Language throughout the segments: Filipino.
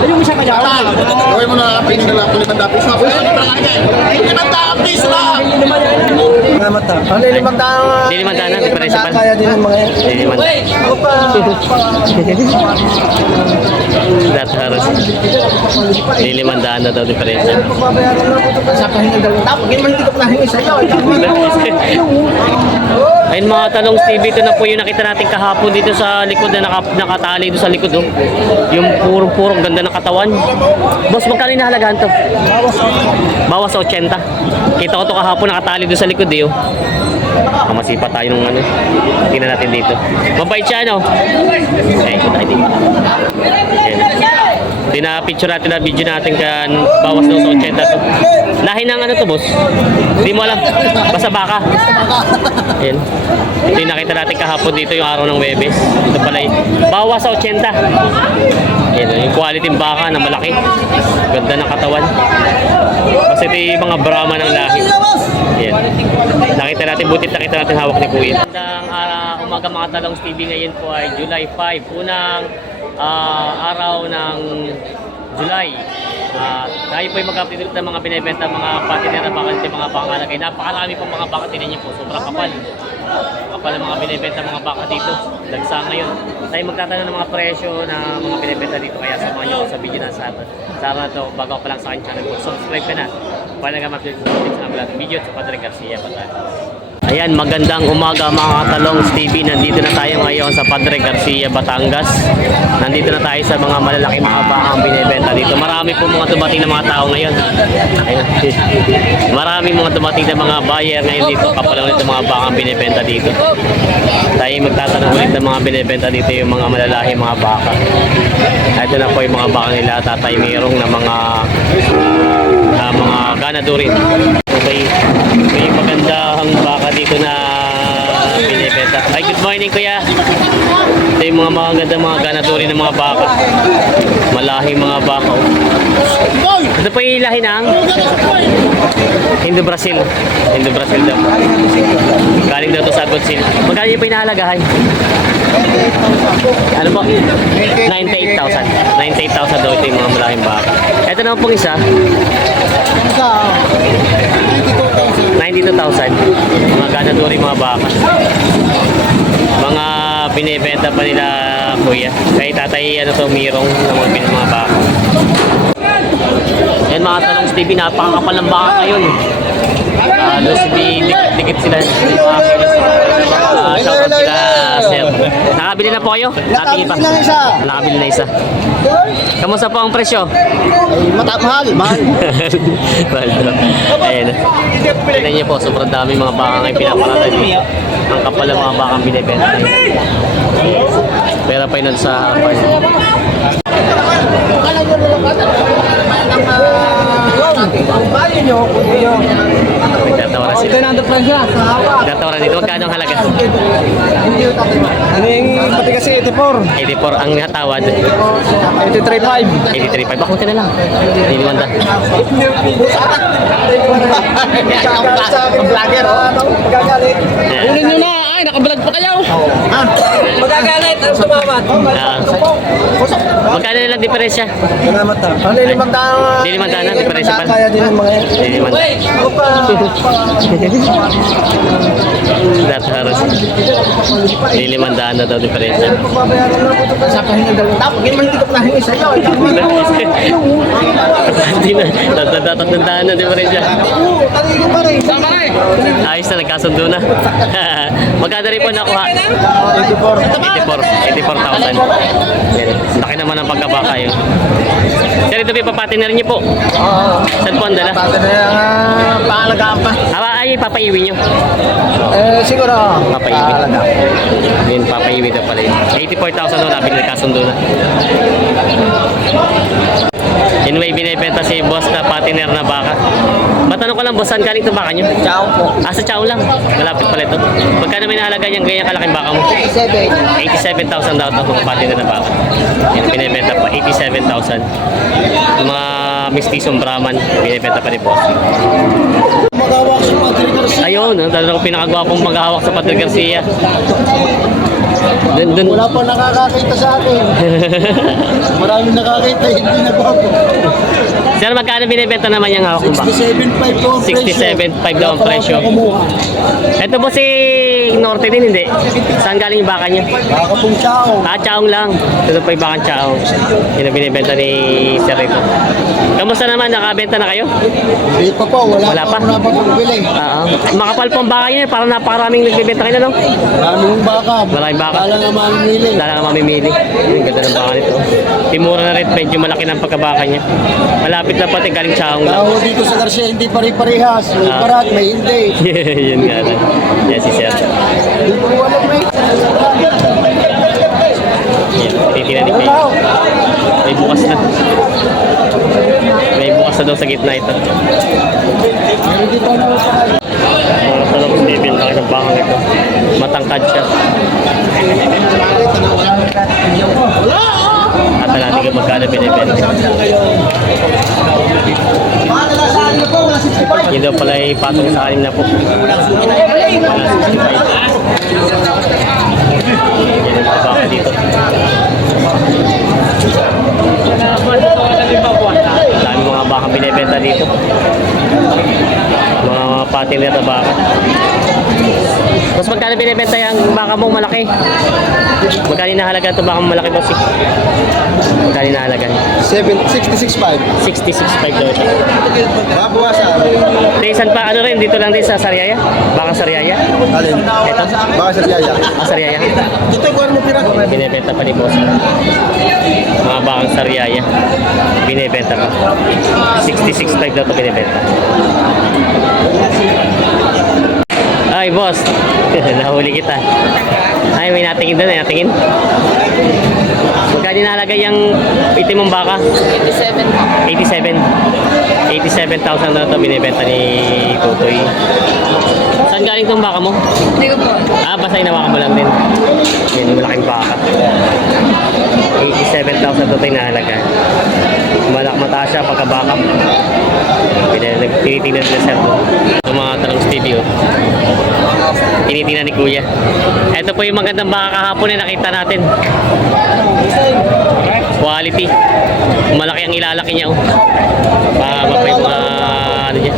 Ayun mo siya kaya. Gawin mo na pin na lang, 500 piso. 500 piso lang! Salamat ha. Ano yung limandaan? Lilimandahan na, diferensya pa. Kaya din ng mga yan. Lilimandahan. Ako pa. That's haros. Lilimandahan na daw diferensya. Pagbabayaran lang ito sa pahinga dalawang tapos. Hindi ko pa nahingi sa'yo. Ayun mga talong TV, ito na po yung nakita natin kahapon dito sa likod na nakatali doon sa likod. Oh. Yung purong-purong ganda ng katawan. Boss, magkano yung nahalagahan to? Bawas sa 80. Kita ko to kahapon nakatali doon sa likod eh. Oh. Masipa tayo ng ano. Tingnan natin dito. Mabait siya no? Eh, ito tayo dito. Pina-picture natin na video natin kan bawas daw sa 80 to. Lahi ng ano to boss? Hindi mo alam. Basta baka. Ayan. Ito yung nakita natin kahapon dito yung araw ng Webes. Ito pala yung bawas sa 80. Ayan, yung quality ng baka na malaki. Ganda ng katawan. Kasi ito yung mga Brahma ng lahi. Ayan. Nakita natin, butit nakita natin hawak ni Kuya. Magandang umaga mga talong TV, ngayon po ay July 5. Unang araw ng July. Tayo po ay mag-update ulit ng mga binibenta, mga patinera, baka mga pangalagay. Napakarami po mga baka, tinan niyo po, sobrang kapal. Kapal ang mga binibenta mga baka dito. Dagsa ngayon. Tayo magtatanong ng mga presyo na mga binibenta dito. Kaya samahan niyo ako sa video na sa atin. Sana na ito, bago pa lang sa akin channel ko, subscribe ka na. Para nag-update sa mga video sa Padre Garcia. Ayan, magandang umaga mga katalong TV. Nandito na tayo ngayon sa Padre Garcia, Batangas. Nandito na tayo sa mga malalaking mga bakang binibenta dito. Marami po mga dumating na mga tao ngayon. Ayan. Marami mga dumating na mga buyer ngayon dito. Kapal ulit ng mga bakang binibenta dito. Tayo magtatanong ulit ng mga binibenta dito, yung mga malalaking mga baka. Ito na po yung mga baka nila. Tatay Mirong na mga ganadurin. Okay, may magandang baka dito na binibenta. Ay, good morning kuya. Ito yung mga magandang mga ganadurin ng mga baka. Malahing mga baka. Oh. Ito pa yung lahi ng Indo-Brazil. Indo-Brazil daw. Galing daw to sa Brazil. Magkano yung pinahalagahan? Ano po? 98,000. 98,000 daw ito yung mga malahing baka. Ito naman pong isa. 92,000. Mga ganaduri mga baka. Mga binibenta pa nila kuya. Kay tatay ano to, Mirong na mga baka. Yan mga talong TV, napakakapal ng baka ngayon. Dikit sila. Shoutout sila sir. Nakabili na po kayo? Nakabili na isa. Nakabili na isa. Kamusta po ang presyo? Ay, mahal. Mahal bro. Ayan. Tignan niyo po, sobrang dami mga baka ngayon pinaparatan. Ang kapal ng mga bakang binibenta. Pera pa yun sa harapan. Nagtatawaran sila. Nagtatawaran dito. Magkano ang halaga? Ano yung pati kasi 84? 84 ang natawad. 83.5. 83.5. Bakit ka na lang? Hindi naman da. Vlogger, magagalit. Unin nyo na, ay, nakablog pa kayo. Magagalit, ang sumamad. Magkano nilang diferensya? Salamat ha. Ano yung limandaan? Lilimandahan na, diferensya pa. Kaya din ng mga yan. Lilimandahan. Ako pa. That's haros. Lilimandahan na daw diferensya. Pagbabayaran lang ito sa pahinga dalawang tapos. Hindi ko pa nahingi sa'yo. Hindi na. Tatandaan na diferensya. Taligo pa rin. Sama rin. Ayos na, nagkasundo na. Magkano rin po nakuha? 84. 84,000. Laki naman ang pagkabaka yun. Sir, ito ba papatiner niyo po? Oo. Saan po ang dala? Pati na yung paalagaan pa. Ay, papaiwi niyo. Siguro. Papaiwi. Yun, papaiwi daw pala yun. 84,000 na nabili, nagkasundo na. Anyway, binibenta si boss na patiner na baka. Matanong ko lang boss, saan galing itong baka nyo? Ciao po. Sa Chow lang. Malapit pala ito. Magkano may nahalaga niyang ganyan kalaking baka mo? 87. 87,000 daw ito kung patiner na baka. Yan, binibenta po. 87,000. Yung mga Mistisong Brahman. Binibenta pa ni boss. Magawak si Padre Garcia. Ayun, talagang pinakagwapong maghahawak sa Padre Garcia. Dun. Wala pa nakakakita sa akin. Maraming nakakita, hindi nagwapo. Sir, magkano binibenta naman yung hawak mo ba? 67.5 daw ang presyo. 67.5 daw ang presyo. Wala pa ako kumuha. Ito po si Norte din, hindi? Saan galing yung baka niya? Baka pong tao. Chaong lang. Ito po yung bakang chaong. Yun ang binibenta ni Sir Rito. Kamusta naman? Nakabenta na kayo? Hindi pa po, wala pa? pa ako napapabili. Makapal po ang baka niya. Parang napakaraming nagbibenta kayo na, no? Maraming baka. Maraming baka. Kala nga mamimili. Wala nga mamimili. Ang ganda ng baka nito. Timura na rin. Medyo malaki ng pagkabaka niya. Malapit na pati galing chaong lang. Tao dito sa Garcia, hindi pare-parehas. May parat, may hindi. Yun nga. Yan si Sir. Hindi ko alam eh. Yan. Titinan ni Kay. May bukas na. May bukas na daw sa gitna ito. Hindi pa na Mga sarap Steven, laki ng baka nito. Matangkad siya. At natin kung magkano binibenta. Yun daw pala ay patong sa 6 na po. Wala 65. Yan ang baka dito. Dami mga baka binibenta dito. Mga patinir na baka. Mas magkano binibenta yung baka mong malaki? Magkano nahalaga ito baka mong malaki, boss? Magkano nahalaga? 66.5. 66.5 daw ito. Babawasan. Saan pa? Ano rin? Dito lang din sa Sariaya? Baka Sariaya? Alin? Ito? Baka sa Yaya. Sariaya? Ito, kuha mo pira. Binibenta pa ni boss. Mga bakang Sariaya. Binibenta pa. 66.5 daw ito binibenta. Ay, boss. Nahuli kita. Ay, may natingin doon. Natingin. Magkano nalagay yung itim mong baka? 87 po. 87. 87,000 na ito binibenta ni Tutoy. Saan galing itong baka mo? Hindi ko po. Basta inawakan mo lang din. Yan yung malaking baka. 87,000 ito tayo nahalaga. Mataas siya pagkabaka. Tinitingnan nila sir doon. Yung mga Talong Studio. Tinitingnan ni Kuya. Ito po yung magandang baka kahapon na nakita natin. Quality. Malaki ang ilalaki niya. Mahaba pa yung ano niya.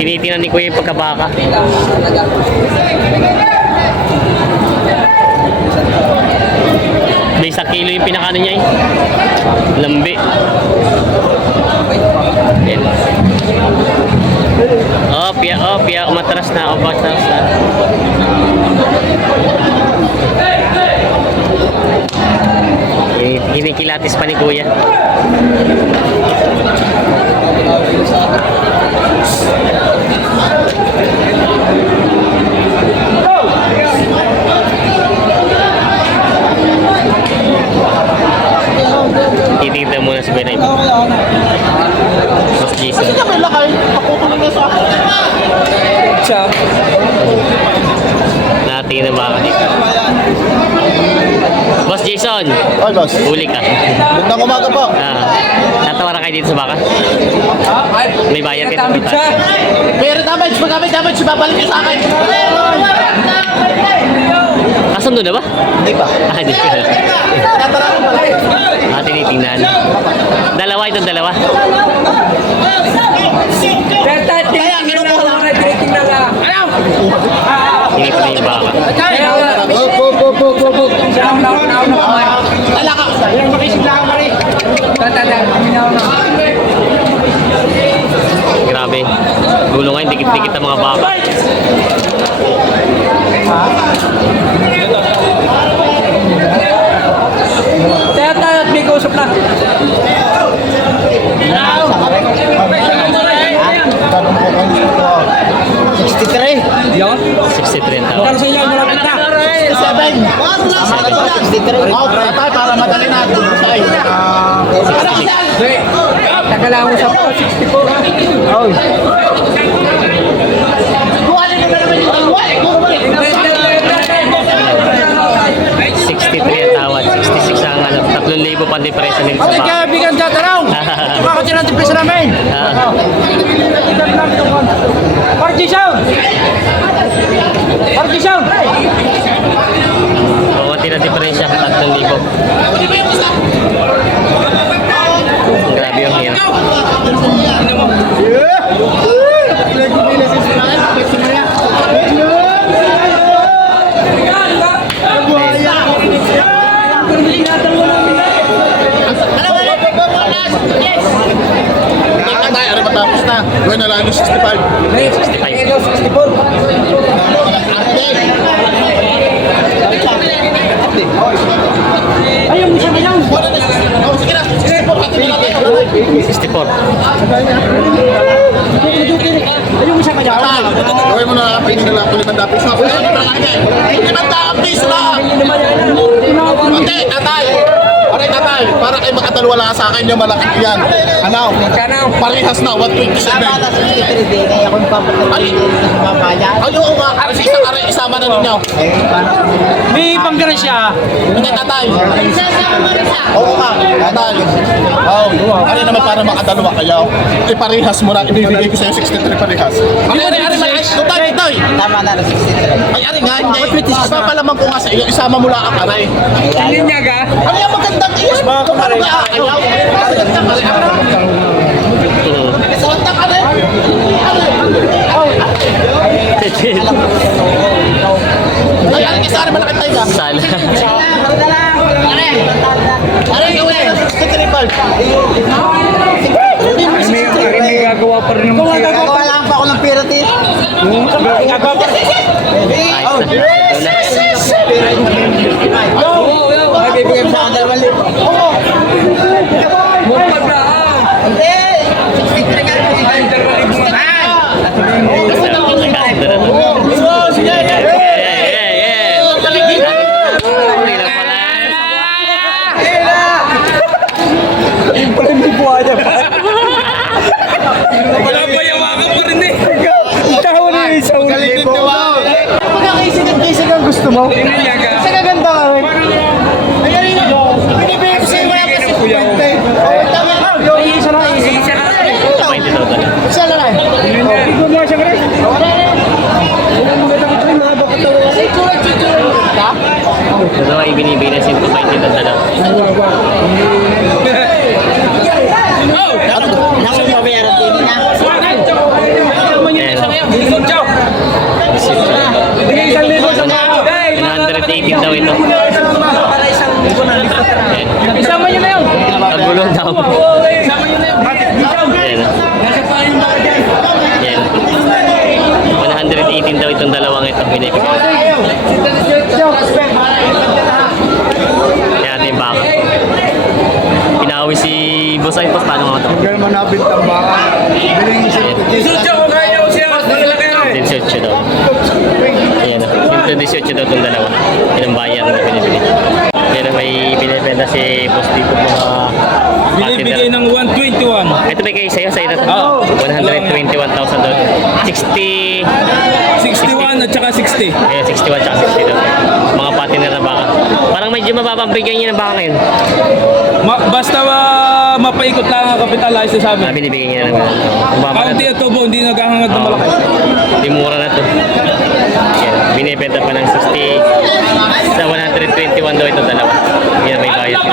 Tinitingnan ni Kuya yung pagkabaka. May 1 kilo yung pinakano niya eh. Lambi. Yan. Opya. Umatras na. Kinikilatis pa ni Kuya. Titignan muna si Benay. Mas Jason. Kasi may lakay. Pakutuloy na sa akin. Siya. Natingin na baka dito. Boss Jason, Ay, boss. huli ka. Magandang umaga po. Natawaran kayo dito sa baka? May bayad kayo. Pero damage, babalik ka sa akin. Kasundo na ba? Hindi pa. Hindi. Tinitingnan. Dalawa itong dalawa. Tinitingnan yung baka. Grabe. Gulo ngayon, dikit-dikit ang mga baka. Kaya tayo at may kausap na. Yan. 63 ang tao. Para sa inyo, malapit na. 63. Para madali natin. Taga lang ako sa 63 ang tawad. 66 ang 3,000 pa ang depression nito sa baka. Kaya bigan sa taraw. Bakit yun ang tipis namin? Partition! Partition! Bawati na diferensya, 3,000. Grabe yung hirap. Tatay, ano matapos na? Gawin na lang yung 65. 65. Ayun, isa na yan. Oh, sige na. 64. Pati na natin. 64. Ayun, isa ka dyan. Tatay, gawin mo na pinindala ko 500 piso. Ano na kagay? 500 piso lang. Pati, tatay. Aray, tatay. Para kayo makataliwala sa akin yung malaki yan. Ano? Parehas na, 127. Ay, oo nga. Aray, isama na ninyo. May panggaran siya. Hindi, tatay. Oo nga, tatay. Oo. Ano naman para makadalawa kayo? Parehas mo na. Ibibigay ko sa'yo 63 parehas. Ari, may ice. Tutay, toy. Tama na, 63. Ay, ari nga, hindi. Papalaman ko nga sa iyo. Isama mo lang ang aray. Hindi niya ka? Ano yung magandang iyos? Kung ano nga ayaw? Magandang aray. Magandang aray. Ay, ari, isa rin malaki tayo ka. Sala. Ari, gawin na 63 bulb. May gagawa pa rin naman. Gagawa lang pa ako ng pirate. Ay, bibigyan mo sa akin 2,000. Mupad na. Hindi! 63 ka. Wala pa yawakan pa rin eh. Ikaw na yung isa ulit. Galing din diba? Pagkakisig ang gusto mo. Hindi niya ka. Sa gaganda ka rin. Ayan rin. Binibigay ko sa'yo wala pa si 20. Tama ka. Isa na, isa na. 20,000. Isa lang. Ikaw mo siya ka rin. Ito ay binibigay na 120 na dalawa. Nasa mabayaran din na. Bigay 1,000 sa mga. 118 daw ito. Isama niyo na yun. Nagulo daw. Isama niyo na yun. Ayan. Nasa pa yung mga dyan. Ayan. 118 daw itong dalawang ito binibigay. Kaya ating baka. Pinawi si Bosay Post, paano nga ito? Huwag naman nabintang baka. Biling Isunsya ko kayo siya. Nagala kayo. 18 daw. Ayan. 18 daw itong dalawa. Yan ang bayar na binibigay. Yan ang may binibenta si Post dito mga Binibigay ng 121. ito may kayo sa'yo na ito. Oo. 121,000 doon. 60. 61 at saka 60. Ayan, 61 tsaka 60 doon. Mga partner na baka. Parang medyo mapapabigyan niya ng baka ngayon. Basta mapaikot lang ang capitalize sa amin. Binibigyan niya ng baka. Kaunti at tubo, hindi naghahangad ng malaki. Di mura na to. Ayan, binibenta pa ng 60 sa 121 daw ito dalawa. Yan may bayad.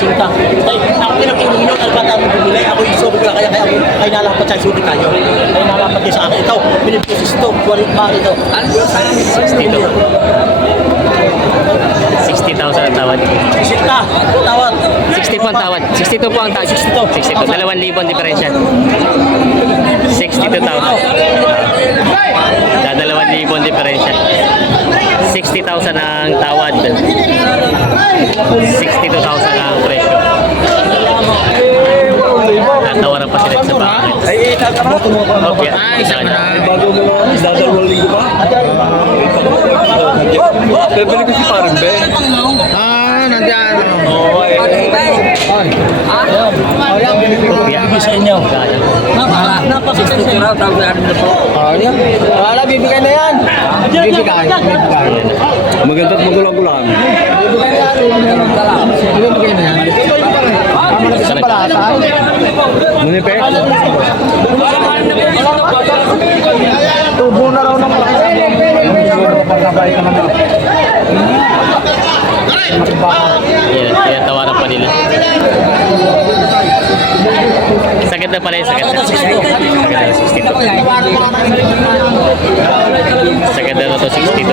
Sulta. Ay, ako pinakinuno ang bata mo bumili. Ako yung sobrang kaya kaya nalapat sa sulit tayo. Kaya nalapat din sa akin. Ikaw, binibigay ito. Warit pa ito. 60 to. 60,000 ang tawad. Sulta. Tawad. 60 po ang tawad. 62 po ang tawad. 62. 2,000 ang diferensya. 62,000. Da 2,000 ang diferensya. 60,000 ang tawad. 62,000 ang presyo. Tatawaran pa sila sa bahay. Ay, tatamoto mo ko. Okay. Bago mo, dadalawang linggo pa? Bebili ko si parang Ben. Nandiyan. Oo, Sa inyo. napakasensura. Wala, bibigay na yan. Bibigay. Maganda at magulang-gulang. Bibigay na yan. Bibigay na yan. Tama na sa palatan. Munipet? Tubo na raw ng malaki. Pagkabay ka naman. Yan, tinatawaran pa nila. Sakit na pala yung sakit na. Sakit na to 62,000.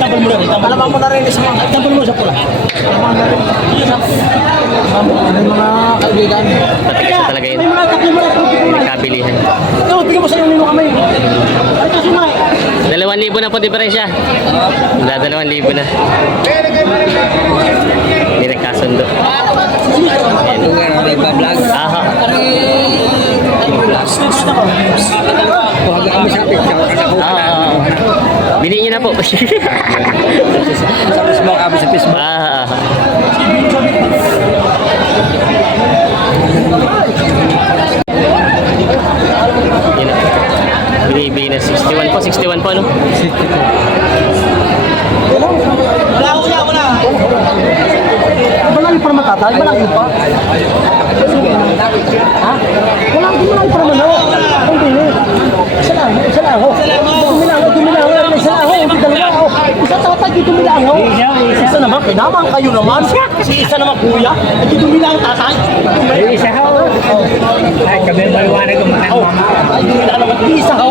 Tapal mo na. Alam mo na rin sa mga. Tapal mo sa pula. Ano yung mga kaibigan? Matigas na talaga yun. Nagkabilihan. Ito, bigyan mo sa inyo kami. Ay, kasi mga. 2,000 na po diferensya. 2,000 na. Hindi nagkasundo. Aha. Bili niyo na po. Sa Facebook, kami sa Facebook. Ah. Yun na. Binibili na 61 po. 61 po, ano? Wala. Malaki pa naman tatay, malaki pa. Ha? Malaki pa naman ako. Hindi. Isa lang ako. Dumilang ako. Isa lang ako. Hindi dalawa ako. Isa tatay, di dumilang ako. Isa naman, kinaman kayo naman. Si isa naman kuya, hindi dumilang tatay. Isa ako. Ay, kami maliwanag ang mga mama. Ay, dumilang ako. Isa ako.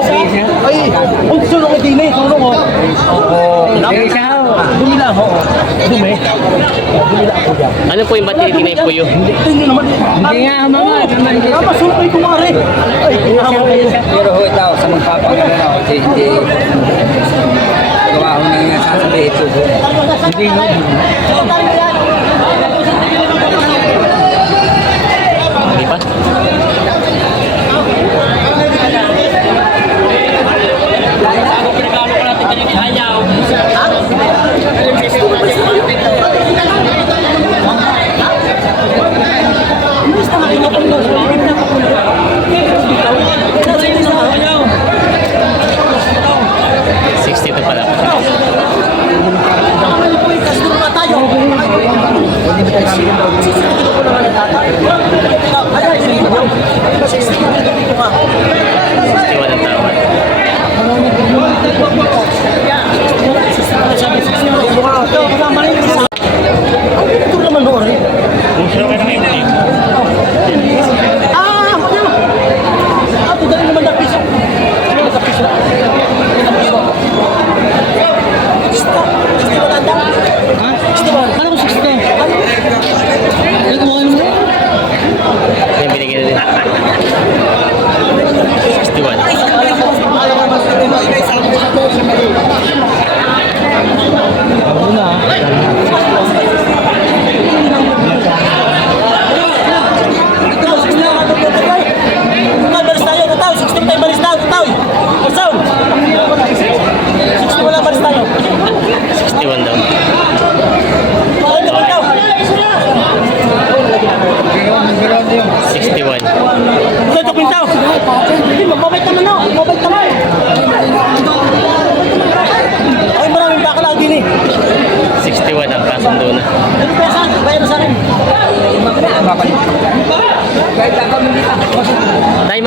Ay, kung sulong din eh, sulong ko. Isa ako. Dumilang ako. Dumilang ako dyan. Ano po yung ba't tinitinay po yun? Hindi naman. Hindi nga, mama. Masumpay ko nga rin. Ay, kinaman kayo. Pero ho ito, sa magpapagano na ako, hindi gawa ko nang nasasabi ito. Hindi ho. Hindi pa?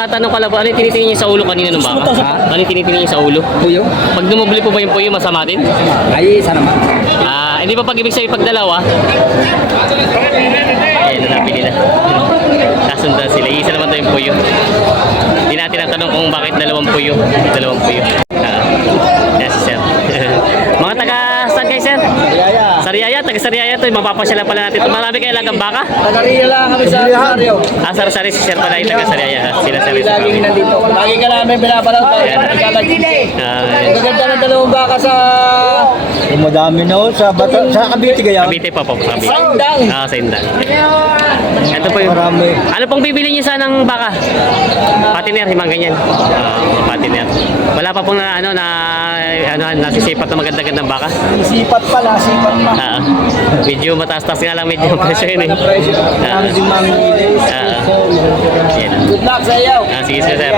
Matanong ko lang po, ano yung tinitingin niyo sa ulo kanina nung baka? Ano yung tinitingin niyo sa ulo? Puyo? Pag dumubli po ba yung puyo, masama din? Ay, isa naman. Hindi pa pag ibig sabihin pag dalawa? Ayun, nabili na. Kasundan sila. Isa naman to yung puyo. Hindi natin natanong kung bakit dalawang puyo. Dalawang puyo. Yes, sir. Mga taga saan kayo, sir? Sariaya, taga Sariaya to. Mapapasyalan pala natin. Marami kayo lagang baka? Tagariya lang kami sa Mario. Sari-sari si sir pala yung taga Sariaya. Sila sari sa Lagi nandito. Lagi ka namin pinapalaw tayo. Maganda ng dalawang baka sa... Madami na ho sa Cavite kaya. Cavite pa po. Cavite. Indang. Sa Indang. Ito po yung... Marami. Ano pong bibili niyo sa ng baka? Patiner, himang ganyan. Patiner. Wala pa pong nasisipat na maganda-gandang baka? Sipat pala, sipat pa. Medyo mataas-taas nga lang medyo presyo yun eh. Marami din mamimili. Yan. Good luck sa iyo. Sige sir.